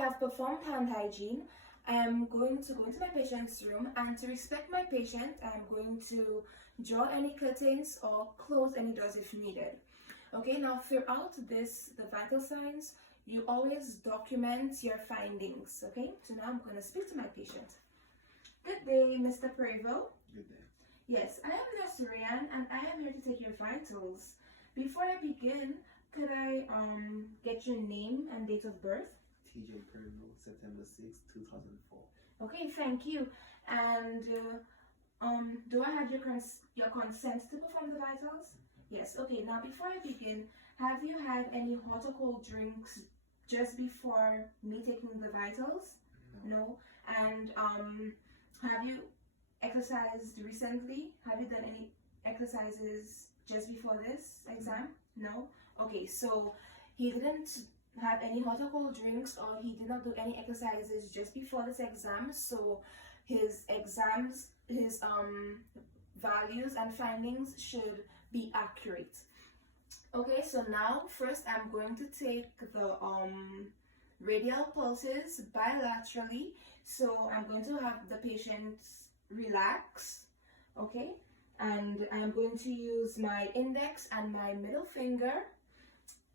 have performed hand hygiene, I am going to go into my patient's room, and to respect my patient, I am going to draw any curtains or close any doors if needed. Okay, now throughout this, the vital signs, you always document your findings. Okay, so now I'm going to speak to my patient. Good day, Mr. Prevo. Good day. Yes, I am Nurse Rae-Yanne, and I am here to take your vitals. Before I begin, could I get your name and date of birth? TJ Prevo, September 6, 2004. Okay, thank you. And do I have your consent to perform the vitals? Yes. Okay, now before I begin, have you had any hot or cold drinks just before me taking the vitals? No. And have you exercised recently? Have you done any exercises just before this exam? No. Okay, so he didn't have any hot or cold drinks, or he did not do any exercises just before this exam, so his values and findings should be accurate. Okay, so now first I'm going to take the radial pulses bilaterally. So I'm going to have the patient relax, okay, and I'm going to use my index and my middle finger,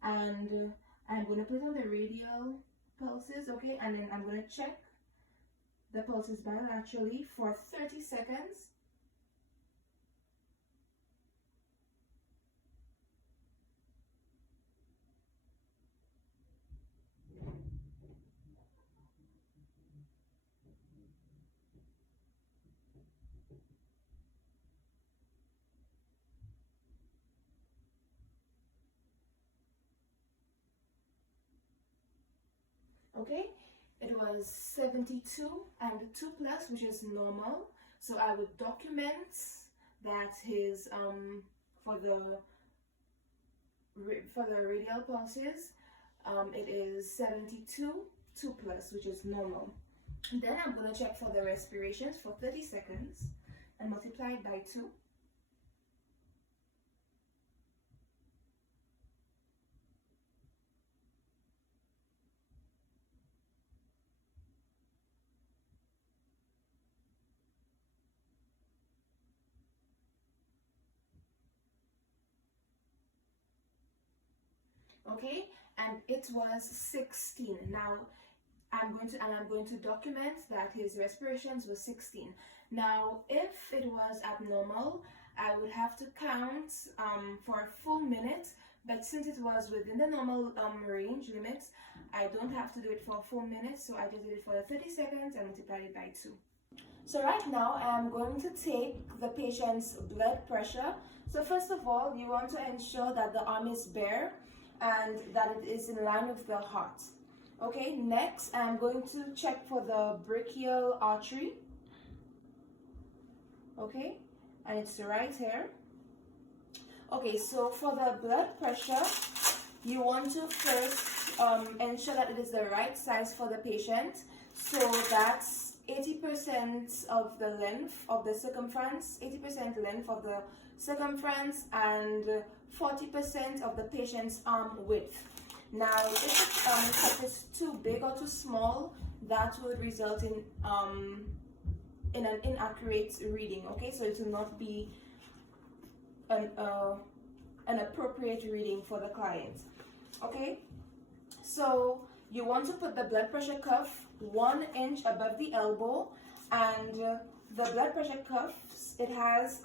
and I'm going to put on the radial pulses, okay, and then I'm going to check the pulses bilaterally for 30 seconds. Okay, it was 72 and 2 plus, which is normal. So I would document that his for the radial pulses, it is 72 2 plus, which is normal. Then I'm going to check for the respirations for 30 seconds and multiply it by 2. Okay, and it was 16. Now I'm going to document that his respirations were 16. Now if it was abnormal, I would have to count for a full minute, but since it was within the normal range limits, I don't have to do it for a full minute, so I just did it for the 30 seconds and multiplied it by 2. So right now I'm going to take the patient's blood pressure. So first of all, you want to ensure that the arm is bare and that it is in line with the heart. Okay, next I'm going to check for the brachial artery. Okay, and it's right here. Okay, so for the blood pressure, you want to first ensure that it is the right size for the patient. So that's 80% of the length of the circumference, 80% length of the circumference, and 40% of the patient's arm width. Now, if the cup is too big or too small, that would result in an inaccurate reading. Okay, so it will not be an appropriate reading for the client. Okay, so you want to put the blood pressure cuff 1 inch above the elbow, and the blood pressure cuffs, it has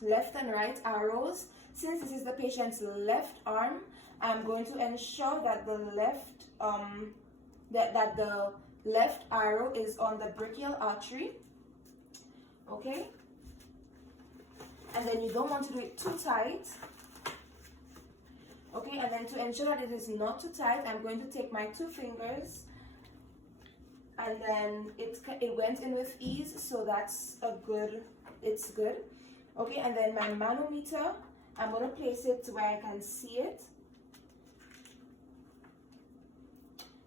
left and right arrows. Since this is the patient's left arm, I'm going to ensure that the left arrow is on the brachial artery. Okay, and then you don't want to do it too tight. Okay, and then to ensure that it is not too tight, I'm going to take my 2 fingers, and then it went in with ease, so that's it's good. Okay, and then my manometer, I'm going to place it where I can see it.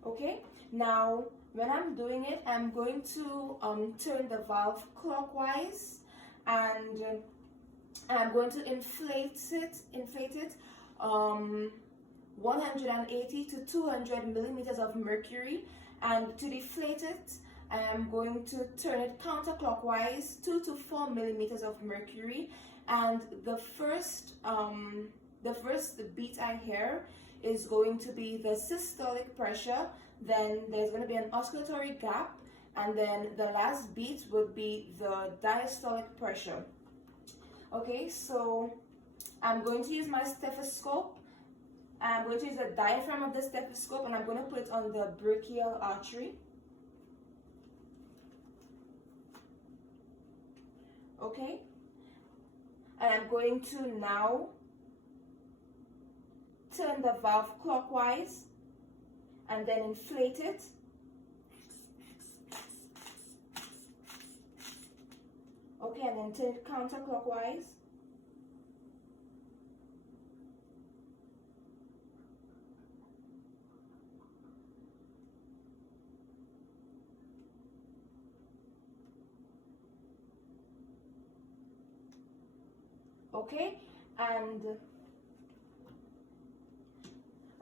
Okay, now when I'm doing it, I'm going to turn the valve clockwise, and I'm going to inflate it 180 to 200 millimeters of mercury, and to deflate it, I am going to turn it counterclockwise 2 to 4 millimeters of mercury. And the first beat I hear is going to be the systolic pressure, then there's going to be an oscillatory gap, and then the last beat would be the diastolic pressure. Okay, so I'm going to use my stethoscope. I'm going to use the diaphragm of the stethoscope, and I'm going to put it on the brachial artery. Okay, and I'm going to now turn the valve clockwise and then inflate it. Okay, and then turn it counterclockwise. Okay, and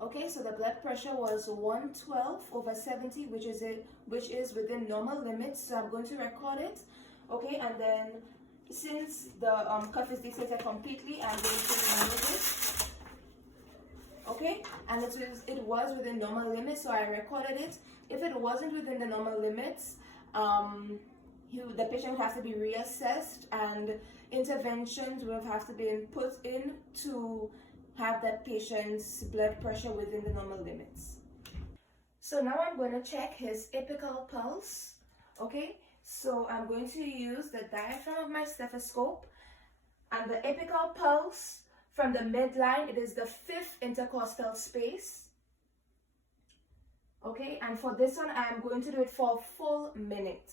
okay, so the blood pressure was 112/70, which is within normal limits. So I'm going to record it. Okay, and then since the cuff is deflated completely, I'm going to remove it. Okay, and it was within normal limits, so I recorded it. If it wasn't within the normal limits, the patient would have to be reassessed, and interventions will have to be put in to have that patient's blood pressure within the normal limits. So now I'm going to check his apical pulse. Okay, so I'm going to use the diaphragm of my stethoscope, and the apical pulse from the midline, it is the 5th intercostal space. Okay, and for this one, I'm going to do it for a full minute.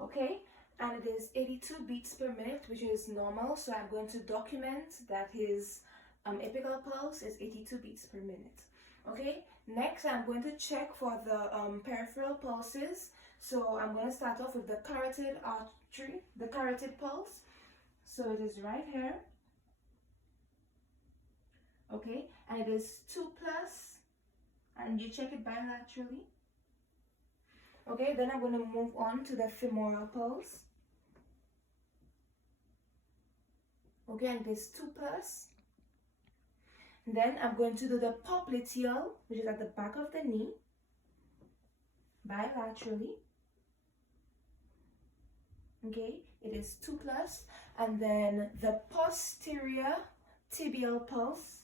Okay, and it is 82 beats per minute, which is normal, so I'm going to document that his apical pulse is 82 beats per minute. Okay, next I'm going to check for the peripheral pulses. So I'm going to start off with the carotid artery, the carotid pulse. So it is right here. Okay, and it is 2+, and you check it bilaterally. Okay, then I'm going to move on to the femoral pulse. Okay, and it is 2+. Then I'm going to do the popliteal, which is at the back of the knee, bilaterally. Okay, it is 2+. And then the posterior tibial pulse.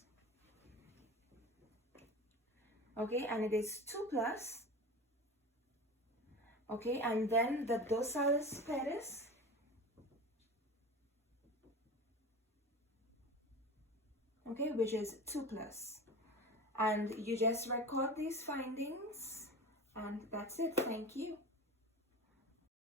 Okay, and it is 2+. Okay, and then the dorsalis pedis. Okay, which is 2+. And you just record these findings, and that's it. Thank you.